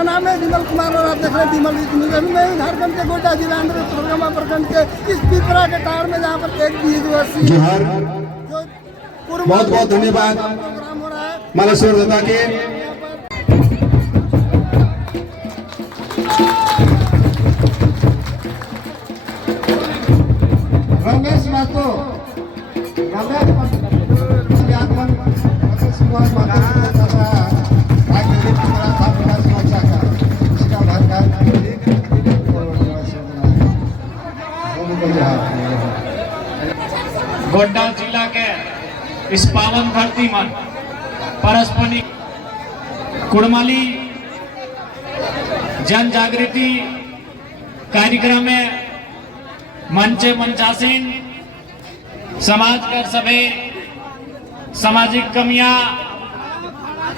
मेरा नाम है विमल कुमार और आप देख रहे हैं विमल न्यूज़। मैं झारखंड के गोड्डा जिला अंदर प्रोग्रामा प्रखंड के इस पिपरा के टावर में जहाँ पर एक दिवसीय जो बहुत बहुत धन्यवाद प्रोग्राम हो रहा है मालेश्वर दादा के। रमेश महतो गोड्डा जिला के इस पावन धरती मन परस्पनिक कुड़माली जन जागृति कार्यक्रम में मंचे मंचासीन समाज कर सभी सामाजिक कमियां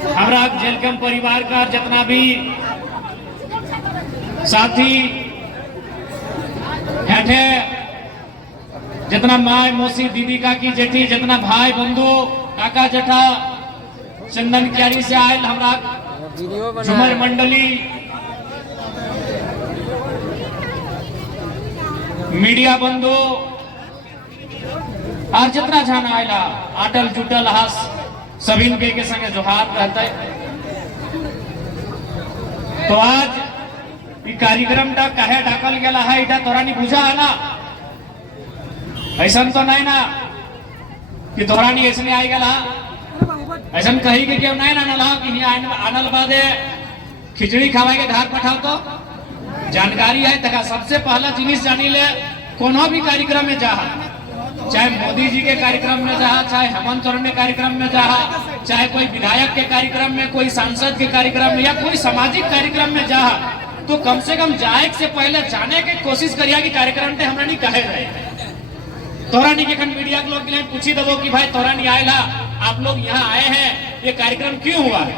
हमारा जेलकम परिवार का जितना भी साथी हेठे जितना माय मौसी दीदी का की जेठी जितना भाई बंधु काका जेठा चंदन क्यारी से आयल हमारा झुमर मंडली मीडिया बंधु और जितना जान आयला आटल जुटल हास सभी के संगे जोहार रहता है। तो आज ये कार्यक्रम टा कहे डाकल गया है इटा तोरा नहीं बुझा है ना, ऐसा तो नहीं ना कि तोरा नहीं ऐसे आई गया ऐसा कही के क्यों नहीं ना कि आनल बादे खिचड़ी खावा के घर पठाओ तो जानकारी है तक सबसे पहला जिनिस जानी ले कोनो भी कार्यक्रम में जा, चाहे मोदी जी के कार्यक्रम में जा, चाहे हेमंत सोरेन के कार्यक्रम में जा, चाहे कोई विधायक के कार्यक्रम में, कोई सांसद के कार्यक्रम में या कोई सामाजिक कार्यक्रम में जा, तो कम से कम जाए से पहले जाने की कोशिश करिए कि कार्यक्रम ते हमरा नहीं कहे रहे तोरा नहीं के मीडिया के लोग पूछी दबो कि भाई तोरा नहीं आएला आप लोग यहाँ आए हैं ये कार्यक्रम क्यों हुआ है,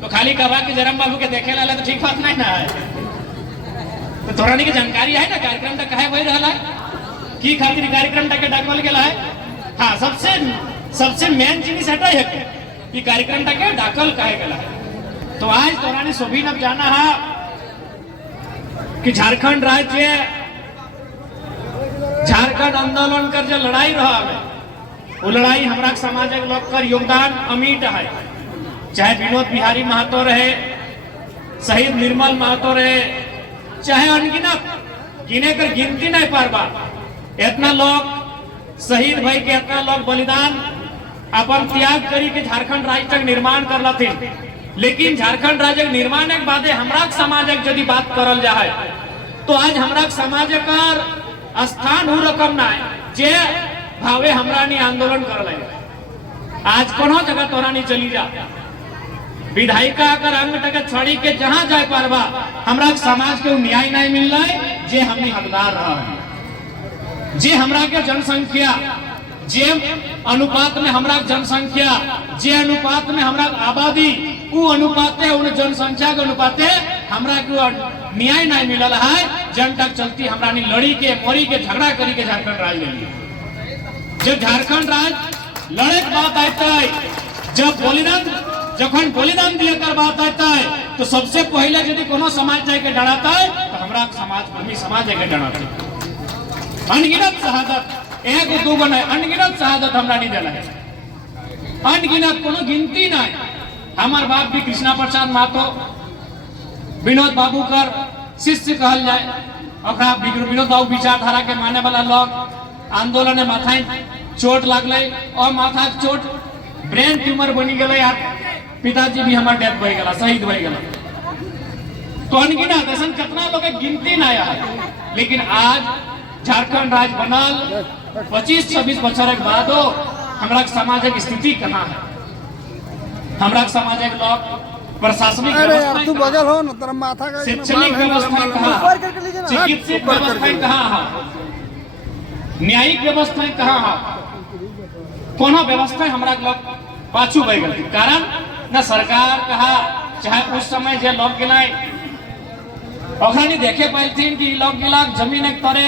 तो खाली कहा कि जरम बाबू के देखे ला तो ठीक बात नहीं ना है। तो तोरा नहीं की जानकारी है ना कार्यक्रम तक कहे वही रहा की खातिर कार्यक्रम तक डाकल गया है। हाँ सबसे मेन चीज हटा है कि कार्यक्रम तक डाकल कहे गया है। तो आज तोरा ने सभी अब जाना है कि झारखंड राज्य झारखंड आंदोलन कर जो लड़ाई रहा है वो लड़ाई हमारा सामाजिक लोग कर योगदान अमिट है, चाहे विनोद बिहारी महतो रहे, शहीद निर्मल महतो रहे, चाहे अनगिनत गिने कर गिनती नहीं पारबा इतना लोग शहीद भाई के इतना लोग बलिदान अपन त्याग करी के झारखंड राज्य तक निर्माण कर लथे। लेकिन झारखंड राज्य निर्माण के बाद हमरा समाज यदि बात करल जाए तो आज हमरा समाज का स्थान हो रकम ना जे भावे हमरा नहीं आंदोलन कर ले। आज कोनो जगह तोरा नहीं चली जा विधायिका अगर अंग टके छड़ी के जहां जाए पारबा हमरा समाज के न्याय नहीं मिल रहा है जे हमने हकदार रहा है, जे हमरा के जनसंख्या जे अनुपात में हमरा जनसंख्या जे अनुपात में हमरा आबादी वो अनुपात है उन जनसंख्या के अनुपात हमरा के न्याय नहीं मिलल है। जन तक चलती हमरा नहीं लड़ी के मोरी के झगड़ा करी के झारखंड राज्य ले जब झारखंड राज्य लड़े की बात आता है, जब जखन बलिदान दिए कर बात आता है तो सबसे पहले यदि कोनो समाज जाके डराता है तो हमरा समाज भूमि समाज जाके डराता है। अनगिनत शहादत एक दो गो नहीं अनगिनत शहादत हमरा नहीं दिला है, अनगिनत कोनो गिनती नहीं। हमार बाप भी कृष्णा प्रसाद महतो विनोद बाबू कर शिष्य कहल जाए। विनोद बाबू विचारधारा के माने वाला लोग आंदोलन में माथा चोट लगल और माथा चोट ब्रेन ट्यूमर बनी गए यार, पिताजी भी हमारे डेथ हो गया शहीद हो गया। तो अनगिनत ऐसा कितना लोग गिनती ना आया है। लेकिन आज झारखंड राज्य बनल 25-26 बच्चों के बाद हमारा सामाजिक स्थिति कहाँ है, हमारा सामाजिक लोग प्रशासनिक व्यवस्था शैक्षणिक व्यवस्था कहाँ, चिकित्सिक व्यवस्था कहाँ है, न्यायिक व्यवस्था कहाँ है, कोनो व्यवस्था हमारा लोग पाछू बह गई। कारण न सरकार कहा चाहे उस समय जो लोग गिलाए नहीं देखे पाई कि लोग गिला जमीन एक तरह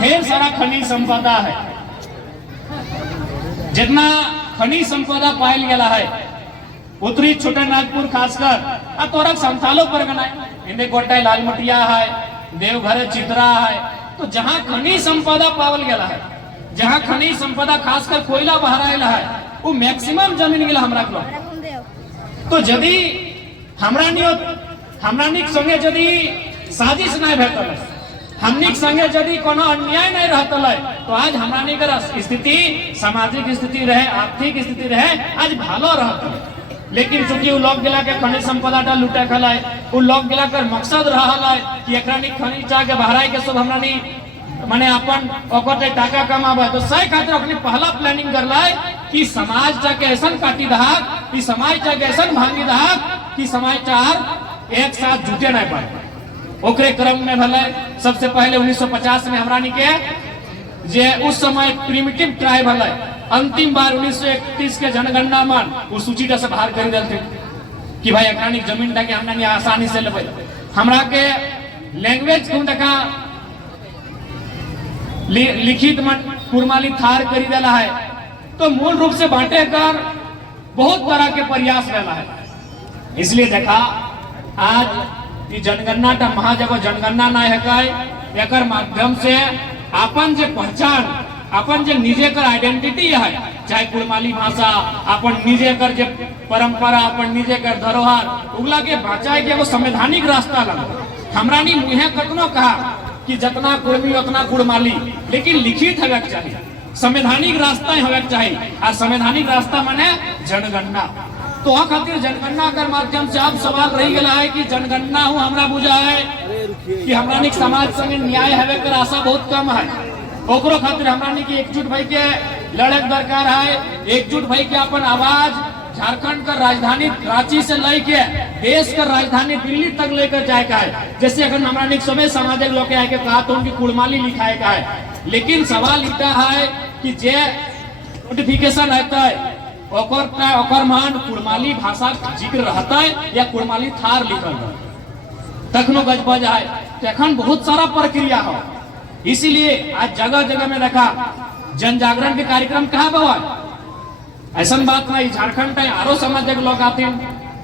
ढेर सारा खनिज संपदा है, जितना खनिज संपदा पायल गया है उत्तरी छोटा नागपुर खासकर आ तोरा संथालो परगना इन्हें गोटाई लालमटिया है, देवघर चित्रा है। तो जहाँ खनिज संपदा पावल गया है, जहाँ खनिज संपदा खासकर कोयला बहराइल है, वो मैक्सिमम जमीन गिला हमरा लोग। तो यदि हमरा निक संगे यदि साजिश नहीं भेटल, हमनिक संगे यदि कोनो अन्याय नहीं रहतल, तो आज हमरा निकर स्थिति, सामाजिक स्थिति रहे, आर्थिक स्थिति रहे, आज भालो रहतल। लेकिन चूंकि लोग गिला के खनिज संपदा टा लूटे खलाय, उ लोग गिला कर मकसद रहल है कि एकरा निक खनिज टा के बहराई के सब हमरा नी माने अपन ओकटे टाका कमाबे। तो सही खातिर अपनी पहला प्लानिंग करलाय कि समाज टा के ऐसन काटी दहाक, कि समाज टा के ऐसन भांगी दहाक कि समाज चार एक साथ जुटे नहीं पाए। ओकरे क्रम में भले सबसे पहले 1950 में हमरा नी के जे उस समय प्रिमिटिव ट्राइब है, अंतिम बार 1931 के जनगणना में वो सूची से बाहर कर दिल थे कि भाई अकानिक जमीन के हमरा नी आसानी से लेबे। हमरा के लैंग्वेज को देखा लिखित मन कुरमाली थार करी देला है। तो मूल रूप से बांटे कर बहुत तरह के प्रयास रहला है। इसलिए देखा आज ये जनगणना टा महाजगो जनगणना ना है, एकर माध्यम से अपन जे पहचान, अपन जे निजे कर आइडेंटिटी है, चाहे कुड़माली भाषा, अपन निजे कर जे परंपरा, अपन निजे कर धरोहर, उगला के बचाए के वो संवैधानिक रास्ता लगा। हमरा नी मुहे कतनो कहा कि जितना कुड़मी उतना कुड़माली, लेकिन लिखित हवे चाहिए, संवैधानिक रास्ता हवे चाहिए। और संवैधानिक रास्ता माने जनगणना। तो वहाँ खातिर जनगणना कर माध्यम से अब सवाल रही गया है कि जनगणना हो हमरा बुझा है कि हमरा निक समाज संगे न्याय हवे कर आशा बहुत कम है। ओकरो खातिर हमरा निक एकजुट भाई के लड़े दरकार है, एकजुट भाई के अपन आवाज झारखंड का राजधानी रांची से लेके देश का राजधानी दिल्ली तक लेकर जाए का है। जैसे अगर हमरा निक समय सामाजिक लोग के कहा तो उनकी कुड़माली लिखाए का है, लेकिन सवाल इतना है कि जे नोटिफिकेशन आता है ओकर मान कुड़माली भाषा जिक्र रहता है या कुड़माली थार लिखल है, तखनो गजबज है। तखन बहुत सारा प्रक्रिया हो। इसीलिए आज जगह जगह में रखा जन जागरण के कार्यक्रम कहाँ बवा, ऐसा बात नहीं। झारखंड में आरो समाज के लोग आते,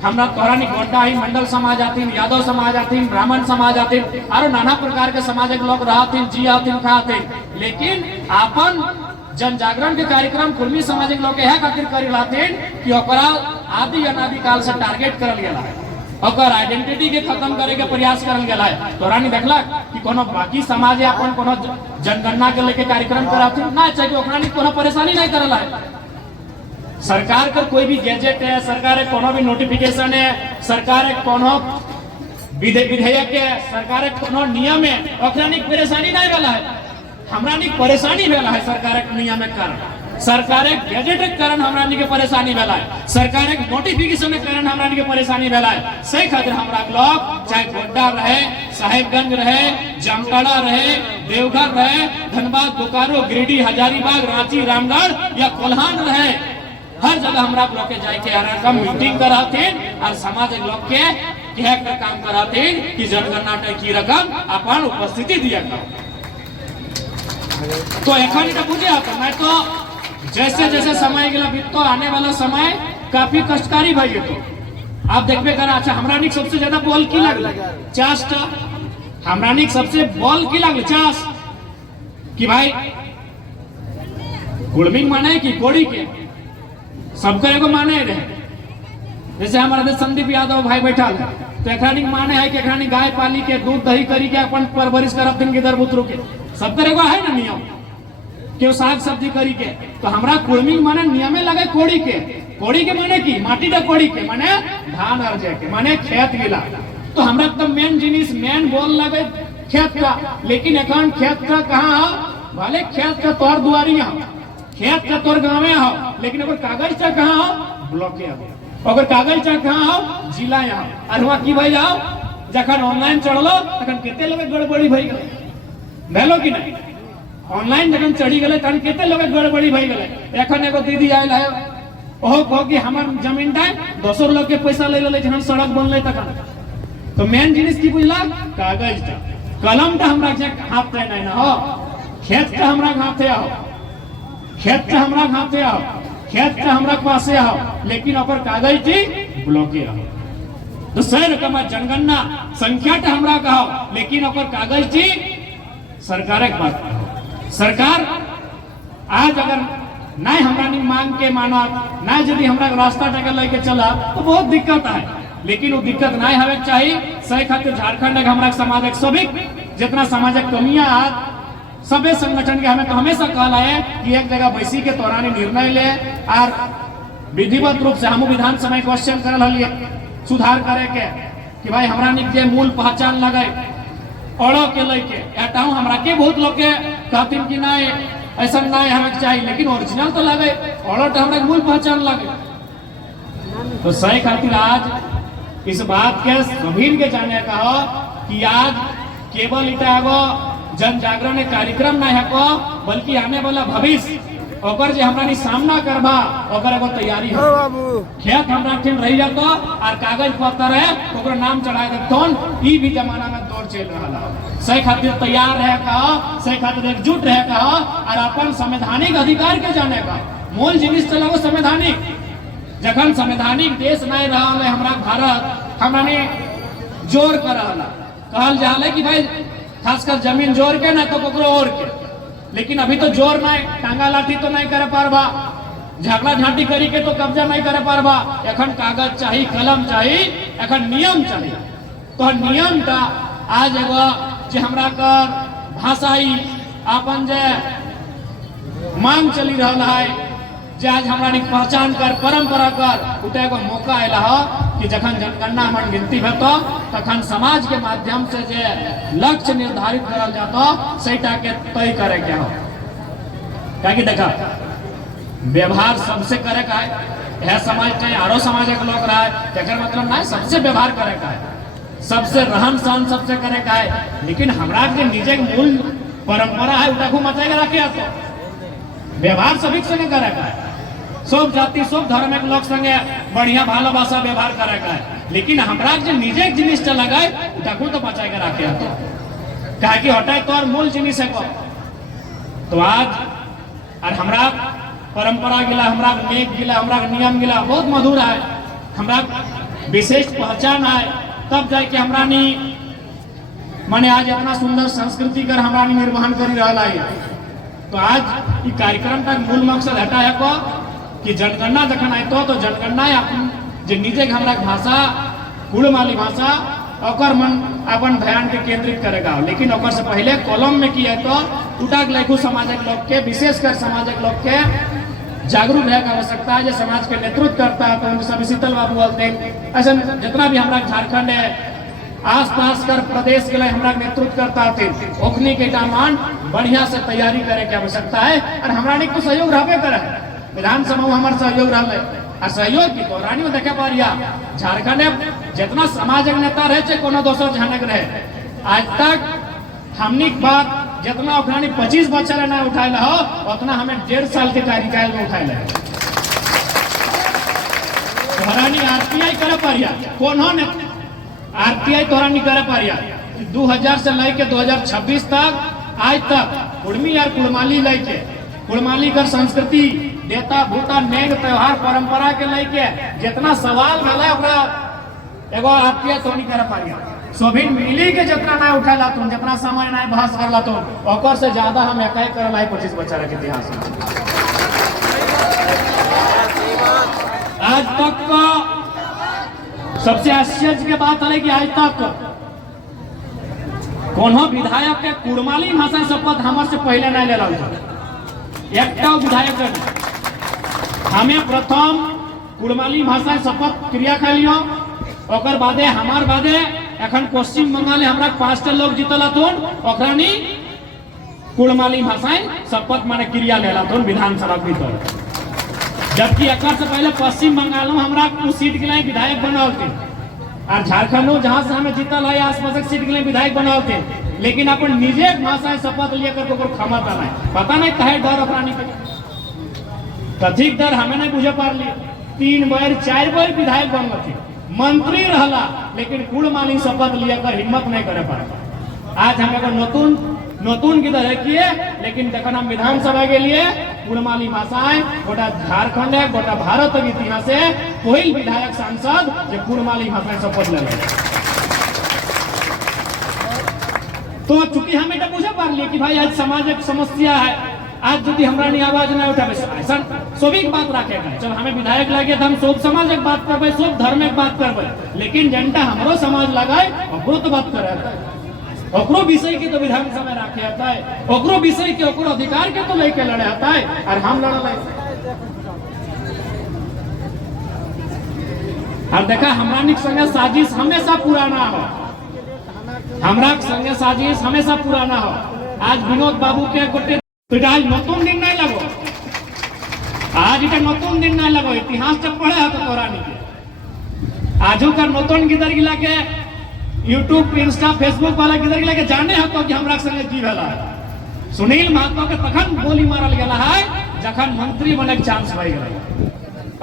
हमरा तोरानी गोड्डा ही मंडल समाज आते, यादव समाज आते, ब्राह्मण समाज आते, आरो नाना प्रकार के समाज के लोग रहते, जी आते, खाते। लेकिन अपन जन जागरण के कार्यक्रम कुर्मी समाज के लोग यह खातिर कर लाते कि ओकरा आदि अनादि काल से टारगेट करल गेला है, ओकर आइडेंटिटी के खत्म करे के प्रयास करल गेला है। तोरानी देखला कि कोनो बाकी समाज अपन कोनो जनगणना के लेके कार्यक्रम कराते ना, चाहिए ओकरा नी कोनो परेशानी नहीं करल है। सरकार का कोई भी गैजेट है, सरकार कोनो भी नोटिफिकेशन है, सरकार कोनो विधेयक है, सरकार कोनो नियम है, ओकरा नी परेशानी नहीं रहला है। हमरा नी परेशानी भेला है सरकार के नियम के कारण, सरकार के गैजेट के कारण हमरा नी के परेशानी भेला है, सरकार के नोटिफिकेशन के कारण हमरा नी के परेशानी भेला है। सही खातिर हमरा लोग चाहे गोड्डा रहे, साहेबगंज रहे, जामताड़ा रहे, देवघर रहे, धनबाद, बोकारो, गिरिडीह, हजारीबाग, रांची, रामगढ़ या कोल्हान रहे, हर जगह हमरा लोग के जाए के रकम मीटिंग कराते और समाज के लोग के कह कर काम कराते कि जनगणना की रकम अपन उपस्थिति दिया करो। तो एखन का बुझे आता मैं तो जैसे जैसे समय गिला बीतो आने वाला समय काफी कष्टकारी भाई। तो आप देखबे करा। अच्छा हमरा निक सबसे ज्यादा बॉल की लगल चास टा, हमरा निक सबसे बॉल की लगल चास कि भाई गुड़मिंग माने कि कोड़ी के सबका एगो माने रहे। जैसे हमारे संदीप यादव भाई बैठा है तो एकरानी माने है कि एकरानी गाय पाली के दूध दही करी के अपन परवरिश करब दिन के दर बुतरू के सब तरह है ना नियम क्यों साग सब्जी करी के। तो हमरा कुड़मिंग माने नियमे लगे कोड़ी के माने की माटी का कोड़ी के माने धान अर्जे के माने खेत गिला। तो हमरा तो मेन जिनिस मेन बोल लगे खेत का, लेकिन एखन खेत का कहाँ हो, भले खेत का तोर दुआरी हो, खेत का तोर गाँव हो, लेकिन अगर कागज का कहाँ हो ब्लॉके हो, अगर कागज का कहाँ हो जिला यहाँ। और वहाँ की भाई जाओ जखन ऑनलाइन चढ़लो तखन केते लोग गड़बड़ी भई गए भेलो कि नहीं, ऑनलाइन जखन चढ़ी गए तखन केते लोग गड़बड़ी भई गए। एखन एगो दीदी आयल है ओहो कहो कि हमर जमीन टा दोसर लोग के पैसा ले ले जखन सड़क बनले तखन। तो मेन जिनिस की बुझला कागज टा, कलम टा हमरा जे हाथ पे नहीं ना हो, खेत टा हमरा हाथे आओ, खेत टा हमरा हाथे आओ, खेत टा हमरा पासे आओ, लेकिन ओकर कागज टी ब्लॉके आओ। तो सही रकम जनगणना संख्या तो हमरा कहो, लेकिन ओकर कागज थी सरकार के बात। सरकार आज अगर नहीं हमरा मांग के माना नहीं यदि हमरा रास्ता टकर लेके चला तो बहुत दिक्कत है, लेकिन वो दिक्कत नहीं हवे चाहिए। सही खातिर झारखंड के हमरा समाज सभी जितना सामाजिक कमियां आज सभी संगठन के हमें तो हमेशा कहला है कि एक जगह बैसी के तोरानी निर्णय ले और विधिवत रूप से हम विधानसभा में क्वेश्चन कर लिए सुधार करे के कि भाई हमरा के मूल पहचान लगे अड़ो के लेके एटाऊ हमरा के बहुत लोग के कहती कि नहीं ऐसा नहीं हमें चाहिए, लेकिन ओरिजिनल तो लगे अड़ो तो हमरा मूल पहचान लगे। तो सही खातिर आज इस बात के सभी के जाने का हो कि आज केवल इटा एगो जन जागरण कार्यक्रम नहीं है बल्कि आने वाला भविष्य ओकर जे हमरा सामना करबा ओकर एगो तैयारी है। खेत हमरा ठिन रह जातो और कागज पत्र है ओकर नाम चढ़ाए देतोन, ई भी जमाना में दौर चल रहा है। सही खातिर तैयार रहे का, सही खातिर एकजुट रहे का और अपन संवैधानिक अधिकार के जाने का मूल जिनिस चलाओ संवैधानिक। जखन संवैधानिक देश नहीं रहा है हमरा भारत, हमरा ने जोर कर रहा कहल जा कि भाई खासकर जमीन जोर के ना तो ककरो और के, लेकिन अभी तो जोर नहीं, टांगा लाठी तो नहीं करे पारबा, झगड़ा झांटी करी के तो कब्जा नहीं करे पारबा। एखन कागज चाहिए, कलम चाहिए, एखन नियम चाहिए। तो नियम का आज एगो जे हमरा कर भाषाई अपन जे मांग चली रहा है, जे आज हमरा पहचान कर परंपरा कर उठे एगो मौका आयला हो कि जखन जनगणना मन गिनती हेतो तखन समाज के माध्यम से जे लक्ष्य निर्धारित करल जातो सेटा के तय करे के हो। काहे देखा व्यवहार सबसे करे का है, यह समाज नहीं आरो समाज के लोग रहा है तेकर मतलब नहीं सबसे व्यवहार करे का है, सबसे रहन सहन सबसे करे का है। लेकिन हमरा के निजे मूल परंपरा है उठा को मचाए के रखे तो व्यवहार सभी संगे करे का है, सब जाति सब धर्म के लोग संगे बढ़िया भालोबासा व्यवहार करे का है। लेकिन हमरा के निजे जिनिस चला गए उठाकू तो बचाए के रखे तो काहे कि हटाए तो और मूल जिनिस है को। तो आज और हमरा परंपरा गिला, हमरा नेक गिला, हमरा नियम गिला बहुत मधुर है, हमरा विशेष पहचान है, तब जाके हमरा नी माने आज इतना सुंदर संस्कृति कर हमरा नी निर्वहन करी रहा है। तो आज ये कार्यक्रम का मूल मकसद हटा है को कि जनगणना जखन आयतो तो जनगणना अपन जे निजे हमरा भाषा कुलमाली भाषा ओकर मन अपन ध्यान के केंद्रित करेगा। लेकिन ओकर से पहले कॉलम में की है तो उठाक लेखु समाजिक लोग के विशेषकर समाजिक लोग के जागरूक रहने की आवश्यकता है। जो समाज के नेतृत्व करता है तो उनके सभी शीतल बाबू बोलते हैं, ऐसा जितना भी हमारा झारखंड है आस पास कर प्रदेश के लिए हमारा नेतृत्व करता थे ओखनी के डामान बढ़िया से तैयारी करे की आवश्यकता है। और हमारा को सहयोग रहबे करे, विधानसभा हमारे सहयोग रहा और सहयोग की दौरानी में देखे पा झारखंड में जितना सामाजिक नेता रहे कोनो दोसर झानक रहे आज तक हमनी बात जितना उठानी 25 बच्चा ना उठाए हो उतना हमें 1.5 साल के कार्यकाल में उठाए तोहरानी आरटीआई करे पारिया कोनो ने आरटीआई तोहरानी करे पारिया 2000 से लेके 2026 तक आज तक कुड़मी और कुड़माली लेके कुड़माली कर संस्कृति देता भूता नेग त्योहार परंपरा के लेके जितना सवाल भला ओकरा एगो आरटीआई तो नहीं करे पारिया सभी मिली के जितना ना उठाला तुम जितना समय ना बहस करला तुम ओकर से ज्यादा हम एकाई करला 25 बच्चा के इतिहास में। आज तक का सबसे आश्चर्य की बात है कि आज तक कोनो विधायक के कुड़माली भाषा शपथ हमारे से पहले नहीं ले रहा एक विधायक हमें प्रथम कुड़माली भाषा शपथ क्रिया कर लियो ओकर बादे हमार बादे एखन पश्चिम बंगाल हमरा 5टा लोग जीतला तोन ओकरानी कुड़माली भाषाएं शपथ माने क्रिया लेला तोन विधानसभा भीतर। जबकि एक से पहले पश्चिम बंगाल में हमरा कुछ सीट के लिए विधायक बनावते और झारखंड में जहां से हमें जीतल है आसपास के सीट के लिए विधायक बनावते, लेकिन अपन निजे भाषाएं शपथ लेकर को क्षमता नहीं पता नहीं कहे डर अपरानी पे कथिक डर हमें नहीं बुझे पार लिए 3 बार 4 बार विधायक बनल थे मंत्री रहला लेकिन कुड़माली शपथ लिया कर हिम्मत नहीं करे पाए। आज हम एगो नतून नतून की तरह किए, लेकिन जखन हम विधानसभा के लिए कुड़माली भाषाएं गोटा झारखंड है गोटा भारत के इतिहास है कोई विधायक सांसद जो कुड़माली भाषाएं शपथ ले तो चूंकि हम এটা বুঝে পারলি कि भाई आज सामाजिक समस्या है, आज यदि हमरा नहीं आवाज नहीं उठाबे ऐसा स्वाभाविक बात रखेगा। जब हमें विधायक लगे तो हम सब सामाजिक बात करबे, सब धार्मिक बात करबे, लेकिन जनता हमरो समाज लगाए ओकरो तो बात करे, ओकरो विषय के तो विधानसभा रखे आता है, ओकरो विषय के ओकरो अधिकार के तो लेके लड़े आता है, और हम लड़ल और देखा हमरा निक संगे साजिश हमेशा पुराना हो, हमरा संगे साजिश हमेशा पुराना हो। आज विनोद बाबू के गोटे तो आज नतून दिन नहीं लगो, आज इटा नतून दिन नहीं लगो, इतिहास जब पढ़े हो तो तोरानी के आजू का नतून किधर गिला के यूट्यूब इंस्टा फेसबुक वाला किधर गिला के जाने हो तो कि हमरा संगे की भेला है। सुनील महतो के तखन गोली मारल गेला है जखन मंत्री बने के चांस भई गेलै,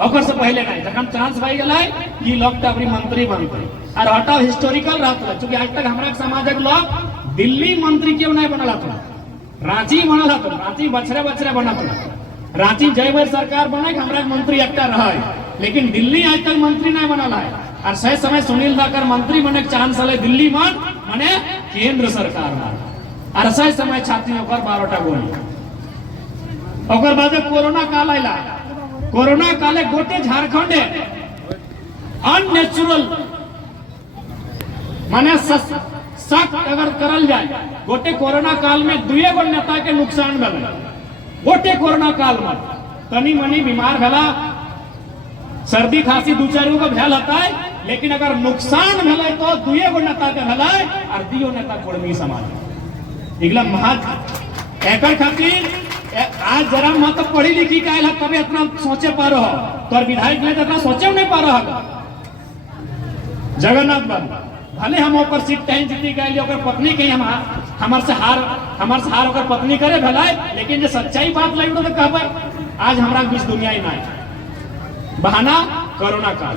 ओकर से पहले नहीं, जखन चांस भई गेलै कि लोग तो अपनी मंत्री बनते और हटाओ हिस्टोरिकल रहत, क्योंकि आज तक हमरा समाजक लोग दिल्ली मंत्री क्यों नहीं बनल हतो, रांची बनल हतो, रांची बछरे बछरे बनत, रांची जय भर सरकार बने हमरा मंत्री एकटा रहे, लेकिन दिल्ली आज तक मंत्री नहीं बनल है। और सही समय सुनील दाकर मंत्री बने के चांस है दिल्ली में माने केंद्र सरकार में, और सही समय छाती ओकर 12टा गोली। ओकर बाद कोरोना काल आइला, कोरोना काले गोटे झारखंडे अननेचुरल माने सख्त अगर करल जाए, गोटे कोरोना काल में 2 गो नेता के नुकसान भेल, गोटे कोरोना काल में तनी मनी बीमार भेला, सर्दी खांसी 2-4 गो भेल हता, लेकिन अगर नुकसान भेलै तो 2 गो नेता के भेलै और 2 नेता कुर्मी समाज इगला महत एकर खातिर आज जरा मत पढ़ी लिखी के आइल तबे इतना सोचे पा रहो, तोर विधायक ने इतना सोचे नहीं पा रहा। जगन्नाथ बाबू भले हम ओकर सीट टहन जीती गए, ओकर पत्नी के हमार से हार ओकर पत्नी करे भलाई, लेकिन जो सच्चाई बात लगी तो कहबे आज हमरा बीच दुनिया ही ना बहाना कोरोना काल।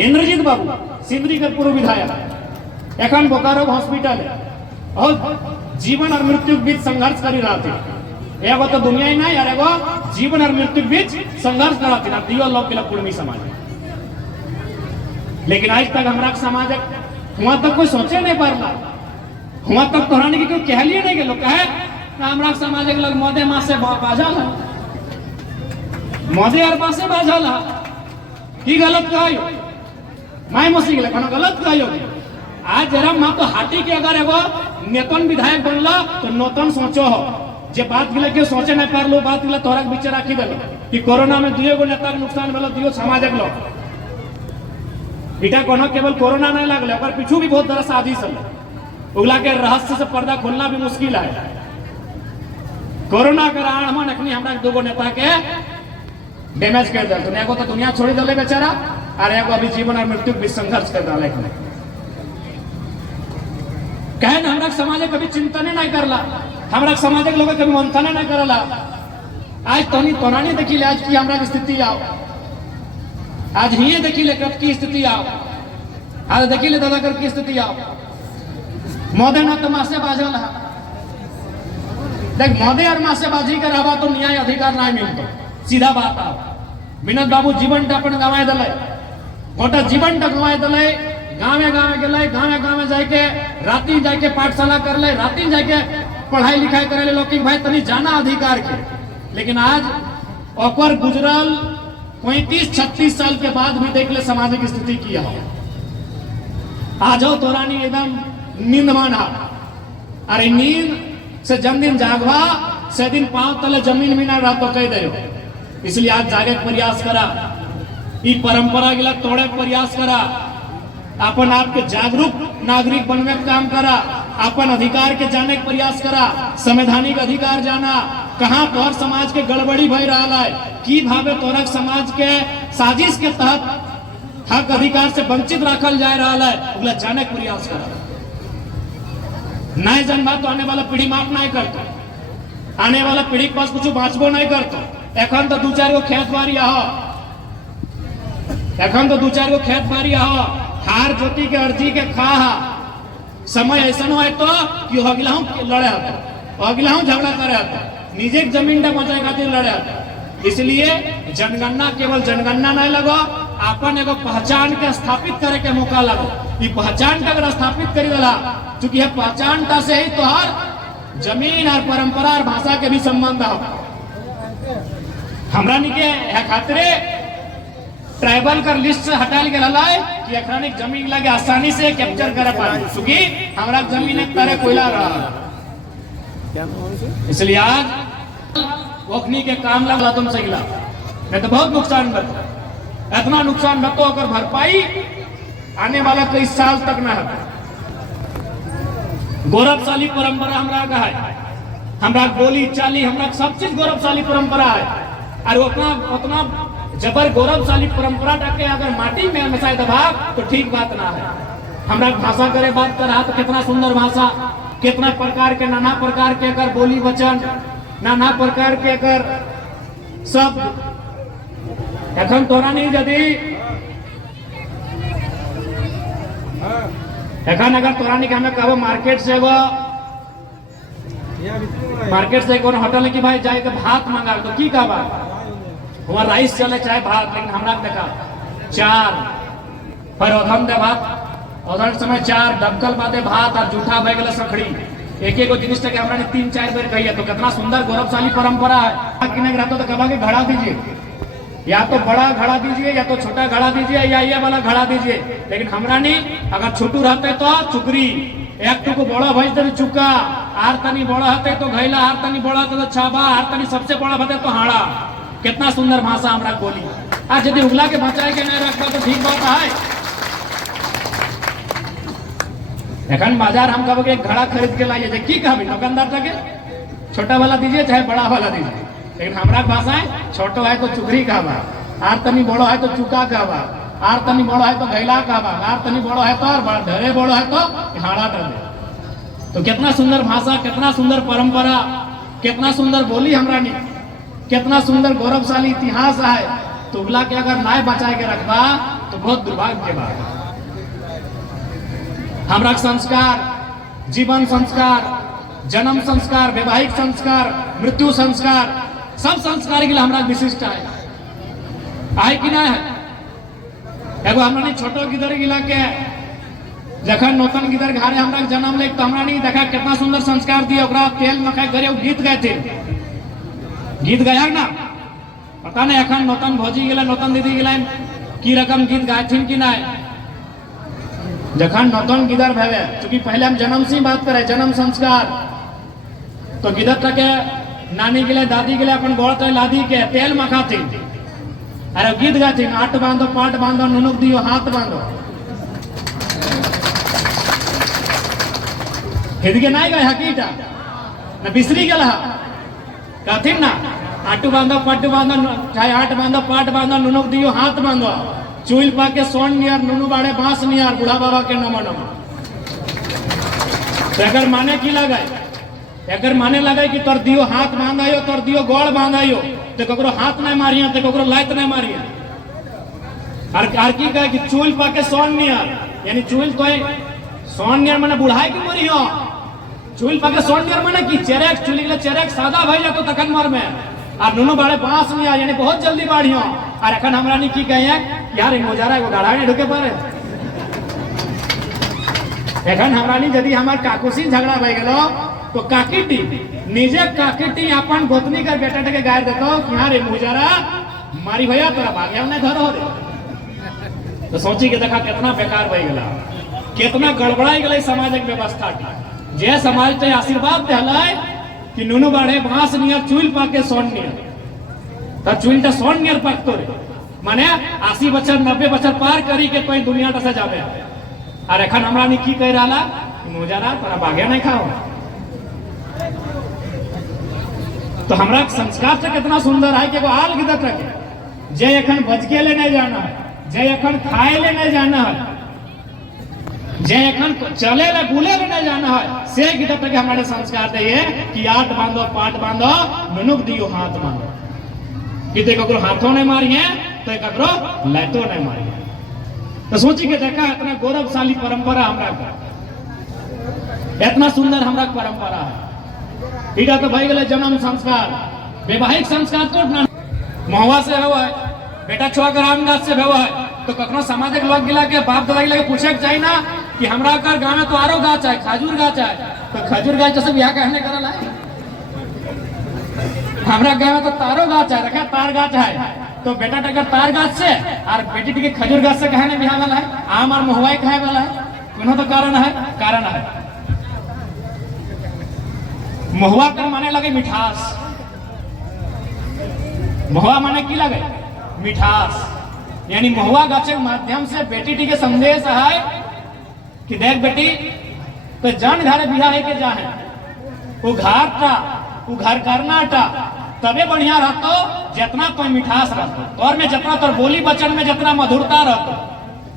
इंद्रजीत बाबू सिंदरी के पूर्व विधायक एखन बोकारो हॉस्पिटल है और जीवन और मृत्यु के बीच संघर्ष करी रहा थे, एगो तो दुनिया ही नहीं और एगो जीवन और मृत्यु के बीच संघर्ष करा थे दियो लोग के कुर्मी समाज। लेकिन आज तक हमरा समाज हुआ तक कोई सोचे नहीं पारला, हुआ तक तोहरा के कोई कहलिए नहीं गेलो, कहे हमरा समाज के लोग मोदे माँ से बाजल है, मोदे और माँ से बाजल है, की गलत कहियो माय मसी गेले कोनो गलत कहियो। आज जरा माँ तो हाटी के अगर एगो नेतन विधायक बनला तो नतन सोचो हो, जे बात गिले के सोचे नहीं पारलो, बात गिले तोहरा के बीच राखी देलो कि कोरोना में 2 गो नेता के नुकसान भेलो, 2 समाजक लोग इटा कोनो केवल कोरोना नहीं लगले, ओकर पीछू भी बहुत बड़ा साजिश है, उगला के रहस्य से पर्दा खोलना भी मुश्किल है। कोरोना के राण में अखनी हमरा 2 गो नेता के डैमेज कर दिल, एगो तो दुनिया छोड़ी दिले बेचारा और एगो अभी जीवन और मृत्यु के बीच संघर्ष कर दिले। कहे ना हमरा समाज कभी चिंतन नहीं करला, हमरा समाज के लोग कभी मंथन नहीं करला। आज तोनी तोरानी देखिले आज की हमरा स्थिति आओ, आज ही देखिले कब की स्थिति आओ, आज देखिले दादा कर की स्थिति आओ। मोदे ना तो मासे बाजल है, देख मोदे और मासे बाजी कर रहा तो न्याय अधिकार नहीं मिलता, सीधा बात आओ। विनोद बाबू जीवन अपन गंवाए दिले, गोटा जीवन गंवाए दिले, गाँवे गाँवे गए, गाँवे गाँवे जाके राती जाके पाठशाला कर ले, राती जाके पढ़ाई लिखाई करे लोग कि भाई तनी जाना अधिकार के। लेकिन आज ओकर गुजरल 35-36 साल के बाद भी देख ले सामाजिक स्थिति किया हो। आज हो तोरानी एकदम नींद माना, अरे नींद से जन दिन जागवा से दिन पांव तले जमीन में ना रह तो कह दे। इसलिए आज जागे प्रयास करा, ई परंपरा गिला तोड़े प्रयास करा, अपन आप के जागरूक नागरिक बनने का काम करा, अपन अधिकार के जाने के प्रयास करा, संवैधानिक अधिकार जाना, कहाँ तोहर समाज के गड़बड़ी भई रहा है, की भावे तोहर समाज के साजिश के तहत हक अधिकार से वंचित रखल जा रहा है, उगला जाने के प्रयास करा। नहीं जानबा तो आने वाला पीढ़ी माफ नहीं करता, आने वाला पीढ़ी के पास कुछ बाँचबो नहीं करता। एखन तो 2-4 गो खेत बाड़ी आहो, एखन तो 2-4 गो खेत बाड़ी आहो, हार जोती के अर्जी के खा, समय ऐसा है तो कि अगला लड़े हतो अगला झगड़ा करे हतो निजे जमीन टा बचाए खातिर लड़े हतो। इसलिए जनगणना केवल जनगणना नहीं लगो अपन एगो पहचान के स्थापित करे के मौका लगो। ये पहचान के अगर स्थापित करी वाला चूंकि यह पहचान टा से ही तोहार जमीन और परंपरा और भाषा के भी संबंध हो। हमरा निके खातिर ट्राइबल कर लिस्ट से हटा के रहा कि अखरानिक जमीन लगे आसानी से कैप्चर करे पाए क्योंकि हमारा जमीन एक तरह कोयला रहा। इसलिए आज ओखनी के काम लगा तुम से गिला नहीं तो बहुत नुकसान बता। इतना नुकसान बतो अगर भरपाई आने वाला कई साल तक ना है। गौरवशाली परंपरा हमरा का है, हमरा बोली चाली हमरा सब चीज गौरवशाली परंपरा है। और उतना जबर गौरवशाली परंपरा टके अगर माटी में हमेशा दबा तो ठीक बात ना है। हमरा भाषा करे बात कर रहा तो कितना सुंदर भाषा, कितना प्रकार के नाना प्रकार के अगर बोली वचन, नाना प्रकार के अगर शब्द एखन तोरा नहीं यदि एखन अगर तोरा नहीं हमें कहबो मार्केट से कोनो होटल है कि भाई जाए के भात मंगा तो की कहबा वहाँ राइस चले चाहे भात, लेकिन हमरा देखा चार पर ओधम दे भात ओधर समय चार डबकल बादे भात और जूठा भय गला सखड़ी एक एक जिनिस के हमरा ने 3-4 बार कही है। तो कितना सुंदर गौरवशाली परंपरा है। कि नहीं रहता तो कहा कि घड़ा दीजिए, या तो बड़ा घड़ा दीजिए या तो छोटा घड़ा दीजिए या ये वाला घड़ा दीजिए। लेकिन हमरा नहीं अगर छोटू रहते तो चुकरी एक टुकु बड़ा भज दे चुका आर तनी बड़ा हते तो घैला आर तनी बड़ा हते तो छाबा आर तनी सबसे बड़ा हते तो हाड़ा। कितना सुंदर भाषा हमरा बोली। आज यदि उगला के बचाए के नहीं रखता तो ठीक बात है। एखन बाजार हम कहो एक घड़ा खरीद के लाइए की कहबे दुकानदार के छोटा वाला दीजिए चाहे बड़ा वाला दीजिए। लेकिन हमरा भाषा है छोटो है तो चुकरी कहबा, आर तनी बड़ो है तो चुका कहबा, आर तनी बड़ो है तो घैला कहबा, आर तनी बड़ो है तो और ढेरे बड़ो है तो हाड़ा कर। तो कितना सुंदर भाषा, कितना सुंदर परंपरा, कितना सुंदर बोली हमरा नहीं, कितना सुंदर गौरवशाली इतिहास है। तो उगला के अगर नाय बचाए के रखबा तो बहुत दुर्भाग्य के बात है। हमरा संस्कार, जीवन संस्कार, जन्म संस्कार, वैवाहिक संस्कार, मृत्यु संस्कार, सब संस्कार के लिए हमरा विशिष्ट है कि ना है। एगो हमरा नहीं छोटो गिदर गिला के जखन नौतन गिदर घरे हमरा जन्म ले तो हमरा नहीं देखा कितना सुंदर संस्कार दिया। तेल मखाई करे गीत गए थे, गीत गया ना पता नहीं। अखन नौतन भौजी गिला नौतन दीदी गिला की रकम गीत गायथिन कि ना। जखन नौतन गिदर भेवे चूंकि पहले हम जन्म से बात करे जन्म संस्कार तो गिदर तक नानी गिले दादी गिले अपन गोड़ लादी के तेल मखा थी अरे गीत गाती आट बांधो पाट बांधो नुनुक दियो हाथ बांधो हिदगे नहीं गए हकीटा न बिसरी गला कहथिन ना आटू बांधो पाटू बांधो चाहे आट बांधो पाट बांधो नुनुक दियो हाथ बांधो चूल पाके सोन नियर नुनु बाड़े बांस नियर बुढ़ा बाबा के नमो नमो। तो अगर माने की लगे अगर माने लगे कि तोर दियो हाथ बांधायो तोर दियो गोड़ बांधायो तो ककरो हाथ नहीं मारिया तो ककरो लात नहीं मारिया। और की कहे कि चूल पाके सोन नियर यानी चूल तो सोन नियर माने बुढ़ाई की मरी हो चूल पाके सोन नियर माने कि चेरेक चूल के चेरेक सादा भइल तो तखन मर में और नुनु बाड़े बांस नियर यानी बहुत जल्दी बाढ़ियो। और एखन हमरा नहीं की कहे यार मोजारा एगो गाड़ा नहीं ढुके पारे। एखन हमरा नहीं यदि हमार काकुसी झगड़ा भय गेलो तो काकीटी निजे काकीटी अपन गोतनी का बेटा के गाय देतो कि हाँ रे मुजारा मारी भैया तोरा भाग्य नहीं धरो रे। तो सोची के देखा कितना बेकार भय गेला कितना गड़बड़ाई गेलै सामाजिक व्यवस्था की। जे समाज ते आशीर्वाद देलै कि नुनु बाड़े बांस नियर चूल पाके सोन नियर तो चूल ता सोन नियर पकतो रे माने 80 बच्चर 90 बच्चर पार करी के कोई दुनिया से जावे। और एखन हमरा नहीं की कह रहा कि मुजारा तोरा भाग्य नहीं खाओ। तो हमरा संस्कार से कितना सुंदर है कि आल गिदत रखे जे एखन बचके ले नहीं जाना है जे एखन खाए ले नहीं जाना है जे एखन चले ले बुले ले नहीं जाना है से गिदत रखे हमारे संस्कार दे कि आट बांधो पाट बांधो नुनुक दियो हाथ बांधो कि ते ककरो हाथों नहीं मारिए तो ककरो लैतो नहीं मारिए। तो सोची के देखा इतना गौरवशाली परंपरा हमरा का इतना सुंदर हमरा परंपरा है। इटा तो भाई गले जन्म संस्कार, वैवाहिक संस्कार तो ना महुआ से हुआ है, बेटा छुआ कर आम गाछ से हुआ है। तो कखनो सामाजिक लोग गिला के बाप दादा गिला के पूछे चाहिए ना कि हमरा कर गांव में तो आरो गाछ है, खजूर गाछ है, तो खजूर गाछ जैसे बियाह कहने करल है। हमरा गांव में तो तारो गाछ है, देखा तार गाछ है, तो बेटा टकर तार गाछ से और बेटी टिके खजूर गाछ से कहने बियाह वाला है। आम और महुआ कहे वाला है, कोनो तो कारण है। महुआ कर माने लगे मिठास, महुआ माने की लगे मिठास, यानी महुआ गाछ के माध्यम से बेटी टी के संदेश है कि देख बेटी तो जन घर बियाह है के जा है वो घर करना टा तबे बढ़िया रहतो जितना तो मिठास रहतो, तोर में जितना तोर बोली वचन में जितना मधुरता रहतो,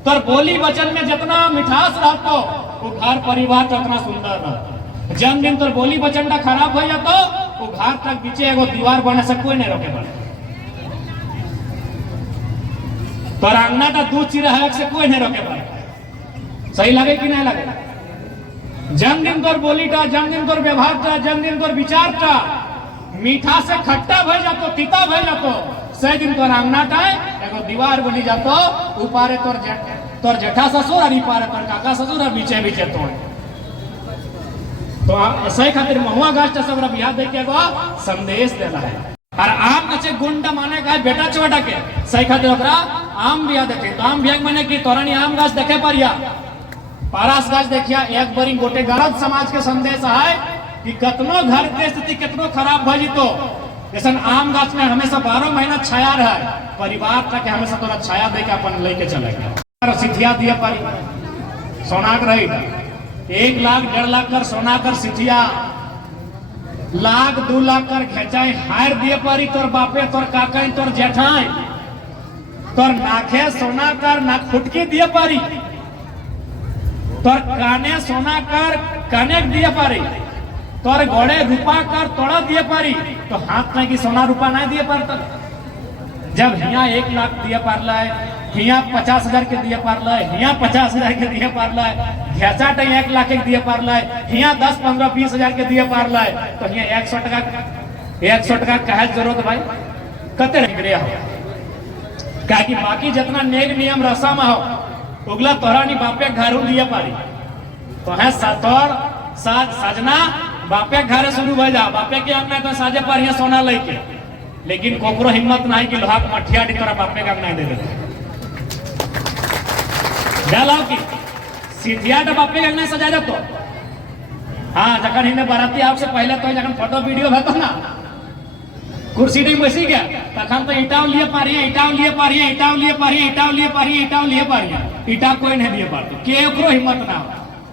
तोर बोली वचन में जितना मिठास रहतो वो घर परिवार तो उतना सुंदर रहतो। जन दिन तोर बोली वचन टा खराब हो जातो वो घर तक पीछे एगो दीवार बने से कोई नहीं रोके पड़े, तोर अंगना का दूध चिरा से कोई नहीं रोके पड़े। सही लगे कि नहीं लगे? जन्मदिन तोर बोली टा, जन्मदिन तोर व्यवहार टा, जन्मदिन तोर विचार टा मीठा से खट्टा भय जातो, तीता भय जातो, सही दिन तोर अंगना टा एगो दीवार बनी जातो, ऊपारे तोर जेठा ससुर और इपारे तोर काका ससुर और बीचे तोड़। तो सही खातिर महुआ गाछ टा सब बियाह दे के एगो संदेश देला है। और आम कचे गुंडा माने का बेटा छोटा के सही खातिर ओकरा आम बियाह देखे। तो आम बियाह माने की तोरानी आम गाछ देखे परिया, पारस गाछ देखिया एक बरी गोटे गलत समाज के संदेश है कि कतनो घर के स्थिति कितनो खराब भ जितो, जैसे आम गाछ में हमेशा 12 महीना छाया रहे, परिवार तक हमेशा तोरा छाया दे के अपन लेके चले। सिथिया दिया पारी सोना के रही 1 लाख 1.5 लाख कर सोना कर सिथिया, 1 लाख 2 लाख कर खेचाई हार दिए पारी तोर बापे तोर काका तोर जेठाई, तोर नाखे सोना कर ना फुटकी दिए पारी, तोर काने सोना कर कनेक दिए पारी, तोर घोड़े रूपा कर तोड़ा दिए पारी, तो हाथ में की सोना रूपा नहीं दिए पार। जब हिया 1 लाख दिए पार लाए, हिया 50,000 के दिए पार लाए, हिया 50,000 के दिए पार लाए, घेचा टे 1 लाख के दिए पार लाए, हिया 10, 15, 20,000 के दिए पार लाए, तो हिया 100 टका कहे जरूरत भाई कते निकले हो। क्या कि बाकी जितना नेक नियम रसम हो उगला तोरा नी बापे घर दिए पारी, तो है तोर साजना बापे घर शुरू हो जा, बापे के अंगना तो साजे पर यहाँ सोना लेके, लेकिन कोकरो हिम्मत नहीं कि लोहा मठिया डी तोरा बापे का अंगना दे दे। की सिथिया तो बापे के अंगना सजा जातो। हाँ जखन हिने बाराती आपसे पहले तो जखन फोटो वीडियो भेतो ना कुर्सी डी बैसी गया तखन तो ईटा लिए पारिया, ईटा लिए पारिया, ईटा लिए पारिया, ईटा लिए पारिया, ईटा लिए पारिया, ईटा कोई नहीं दिए पारतो, केकरो हिम्मत ना हो।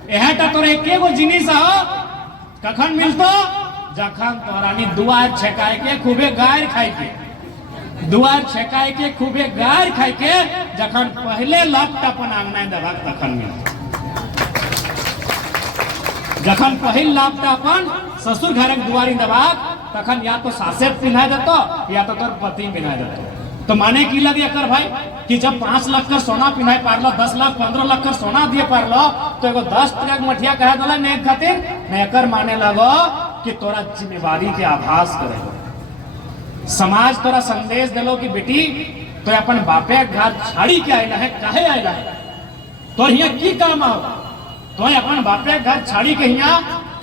एहाटा तोर एकेगो जिनिस हो कखन मिलतो जखन तोरानी दुआर छेकाए के खूबे गायर खाई के, दुआर छेकाए के खूबे गायर खाई के जखन पहले लट अपन आंगना देबा तखन मिलतो। जखन पहिल लाभ अपन ससुर घर के दुआरी देबा तखन या तो सासे पिन्हा देतो या तो तोर पति पिन्हा देतो। तो माने की लगे कर भाई कि जब 5 लाख का सोना पिन्हाई पारलो, 10 लाख 15 लाख का सोना दिए पारलो, तो एगो 10 ट्रक मठिया कहे दला ने खातिर नेकर माने लगो कि तोरा जिम्मेवारी के आभास करेगो। समाज तोरा संदेश देलो कि बेटी तो अपन बापे घर छाड़ी के आइला है, काहे आइला है, तो हिया की काम आओ, तो अपन बापे घर छाड़ी के हिया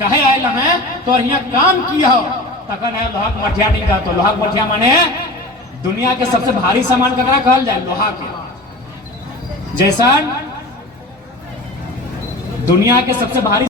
काहे आइला है, तो हिया काम किया हो। तखन है लोहा मठिया नहीं का, तो लोहा मठिया माने दुनिया के सबसे भारी सामान ककरा कहल जाए, लोहा के। जैसा दुनिया के सबसे भारी